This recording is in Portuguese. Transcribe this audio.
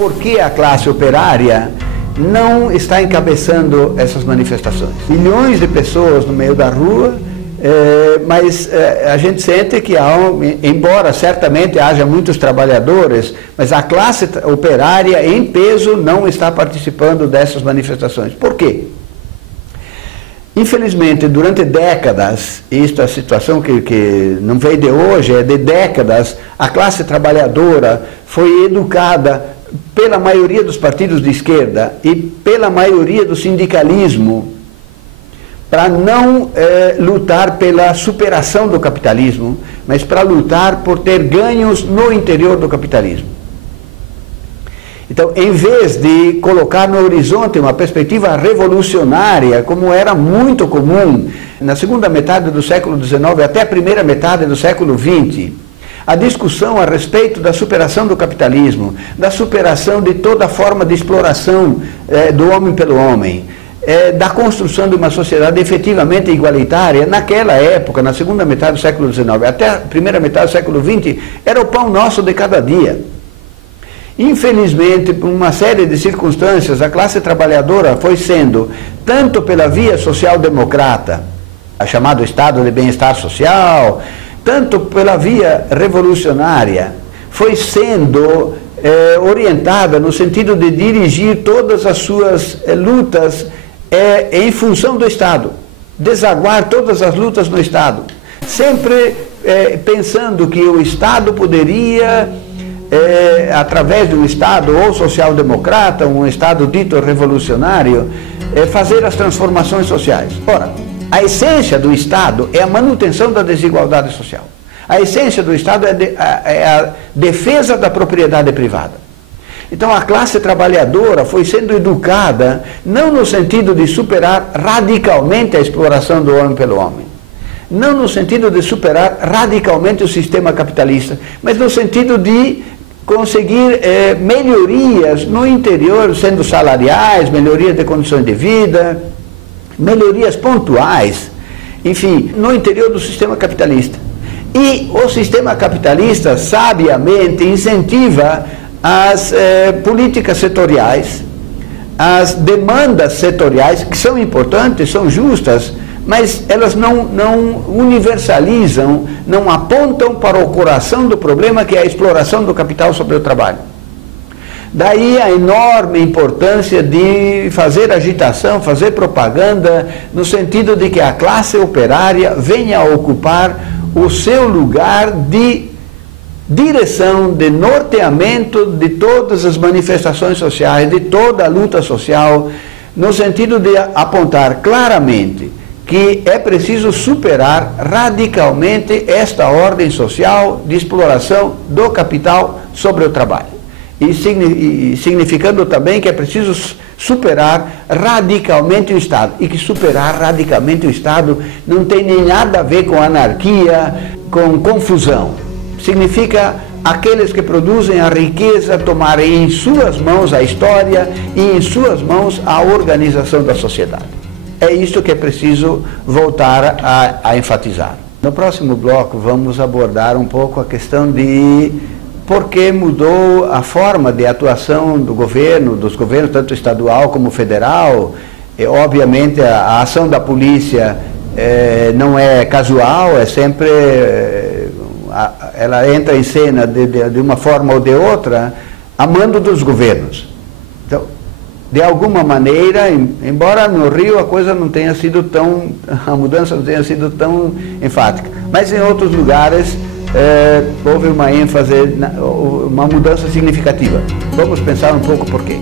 por que a classe operária não está encabeçando essas manifestações. Milhões de pessoas no meio da rua, mas a gente sente que, embora certamente haja muitos trabalhadores, mas a classe operária em peso não está participando dessas manifestações. Por quê? Infelizmente, durante décadas, isto é a situação que não veio de hoje, é de décadas, a classe trabalhadora foi educada pela maioria dos partidos de esquerda e pela maioria do sindicalismo para não lutar pela superação do capitalismo, mas para lutar por ter ganhos no interior do capitalismo. Então, em vez de colocar no horizonte uma perspectiva revolucionária, como era muito comum na segunda metade do século XIX até a primeira metade do século XX, a discussão a respeito da superação do capitalismo, da superação de toda forma de exploração do homem pelo homem, da construção de uma sociedade efetivamente igualitária, naquela época, na segunda metade do século XIX até a primeira metade do século XX, era o pão nosso de cada dia. Infelizmente, por uma série de circunstâncias, a classe trabalhadora foi sendo, tanto pela via social-democrata, a chamado Estado de Bem-Estar Social, tanto pela via revolucionária, foi sendo orientada no sentido de dirigir todas as suas lutas em função do Estado, desaguar todas as lutas no Estado, sempre pensando que o Estado poderia, através de um Estado ou social-democrata, um Estado dito revolucionário, fazer as transformações sociais. Ora, a essência do Estado é a manutenção da desigualdade social. A essência do Estado é a defesa da propriedade privada. Então a classe trabalhadora foi sendo educada não no sentido de superar radicalmente a exploração do homem pelo homem, não no sentido de superar radicalmente o sistema capitalista, mas no sentido de conseguir melhorias no interior, sendo salariais, melhorias de condições de vida, melhorias pontuais, enfim, no interior do sistema capitalista. E o sistema capitalista, sabiamente, incentiva as políticas setoriais, as demandas setoriais, que são importantes, são justas, mas elas não universalizam, não apontam para o coração do problema, que é a exploração do capital sobre o trabalho. Daí a enorme importância de fazer agitação, fazer propaganda, no sentido de que a classe operária venha a ocupar o seu lugar de direção, de norteamento de todas as manifestações sociais, de toda a luta social, no sentido de apontar claramente que é preciso superar radicalmente esta ordem social de exploração do capital sobre o trabalho. E significando também que é preciso superar radicalmente o Estado. E que superar radicalmente o Estado não tem nem nada a ver com anarquia, com confusão. Significa aqueles que produzem a riqueza tomarem em suas mãos a história e em suas mãos a organização da sociedade. É isso que é preciso voltar a enfatizar. No próximo bloco vamos abordar um pouco a questão de por que mudou a forma de atuação do governo, dos governos, tanto estadual como federal. Obviamente a ação da polícia não é casual, é sempre... ela entra em cena de uma forma ou de outra, a mando dos governos. Então, de alguma maneira, embora no Rio a coisa não tenha sido tão... a mudança não tenha sido tão enfática, mas em outros lugares houve uma ênfase, uma mudança significativa. Vamos pensar um pouco por quê.